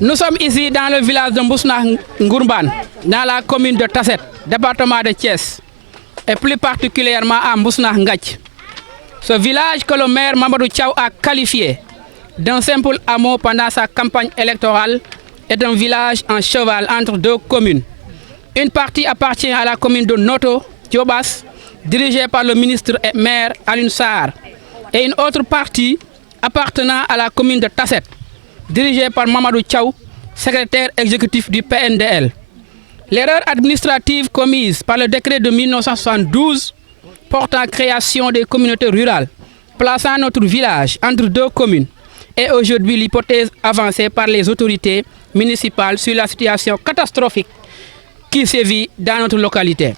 Nous sommes ici dans le village de Mbousnakh-Ngourmbane, dans la commune de Tasset, département de Thiès, et plus particulièrement à Mbousnakh-Ngadj. Ce village que le maire Mamadou Thiaw a qualifié d'un simple hameau pendant sa campagne électorale est un village en cheval entre deux communes. Une partie appartient à la commune de Noto Diobass, dirigée par le ministre et maire Alioune Sarr, et une autre partie appartenant à la commune de Tasset, dirigée par Mamadou Thiaw, secrétaire exécutif du PNDL. L'erreur administrative commise par le décret de 1972 portant création des communautés rurales, plaçant notre village entre deux communes, est aujourd'hui l'hypothèse avancée par les autorités municipales sur la situation catastrophique qui sévit dans notre localité.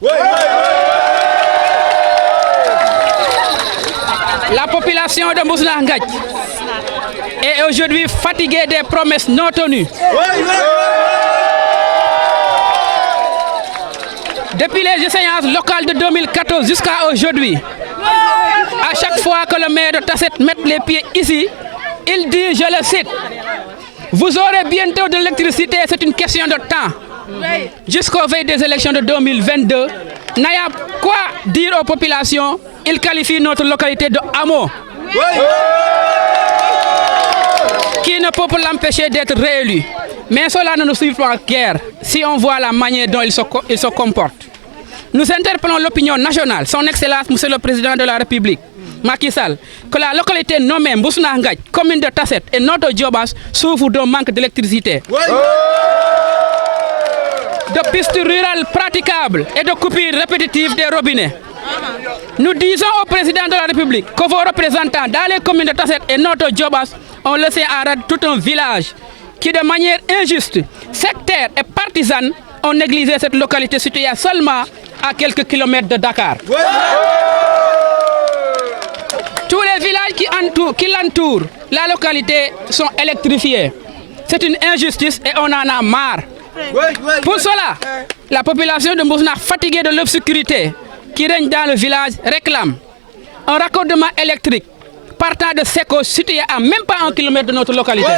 La population de Mbousnakh-Ngadj est aujourd'hui fatiguée des promesses non tenues. Depuis les séances locales de 2014 jusqu'à aujourd'hui, à chaque fois que le maire de Tasset met les pieds ici, il dit, je le cite, « Vous aurez bientôt de l'électricité, c'est une question de temps. » Jusqu'aux veilles des élections de 2022, n'ayant quoi dire aux populations, il qualifie notre localité de hameau, qui ne peut pas l'empêcher d'être réélu. Mais cela ne nous suffit pas guère si on voit la manière dont il se comporte. Nous interpellons l'opinion nationale, son Excellence, Monsieur le Président de la République, Macky Sall, que la localité nommée Mbousnakh-Ngadj, commune de Tasset et Noto Diobass souffre d'un manque d'électricité, de pistes rurales praticables et de coupures répétitives des robinets. Nous disons au Président de la République que vos représentants dans les communes de Tasset et Noto Diobass ont laissé en rade tout un village qui, de manière injuste, sectaire et partisane, ont négligé cette localité située seulement à quelques kilomètres de Dakar. Tous les villages qui l'entourent, la localité, sont électrifiés. C'est une injustice et on en a marre. Pour cela, la population de Mbousnakh, fatiguée de l'obscurité qui règne dans le village, réclame un raccordement électrique partant de Seko, situé à même pas 1 kilomètre de notre localité.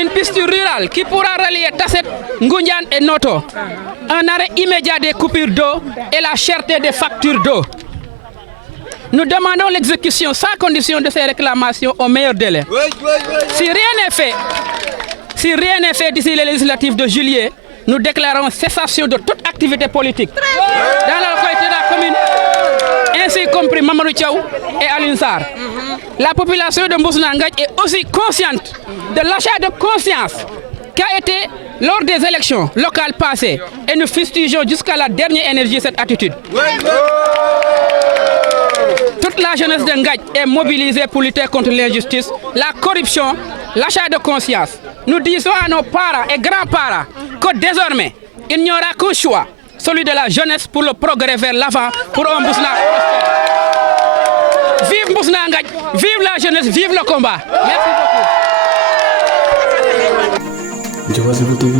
Une piste rurale qui pourra relier Tasset, Ngoundiane et Noto. Un arrêt immédiat des coupures d'eau et la cherté des factures d'eau. Nous demandons l'exécution sans condition de ces réclamations au meilleur délai. Si rien n'est fait d'ici les législatives de juillet, nous déclarons cessation de toute activité politique dans la localité de la commune, ainsi compris Mamadou Thiaw et Alioune Sarr. La population de Mbousnakh-Ngadj est aussi consciente de l'achat de conscience qu'a été lors des élections locales passées et nous fustigeons jusqu'à la dernière énergie cette attitude. Toute la jeunesse de Ngadj est mobilisée pour lutter contre l'injustice, la corruption, l'achat de conscience. Nous disons à nos parents et grands-parents que désormais, il n'y aura qu'un choix, celui de la jeunesse pour le progrès vers l'avant, pour un Mbousnakh prospère. Vive Mbousnakh-Ngadj, vive la jeunesse, vive le combat. Merci beaucoup.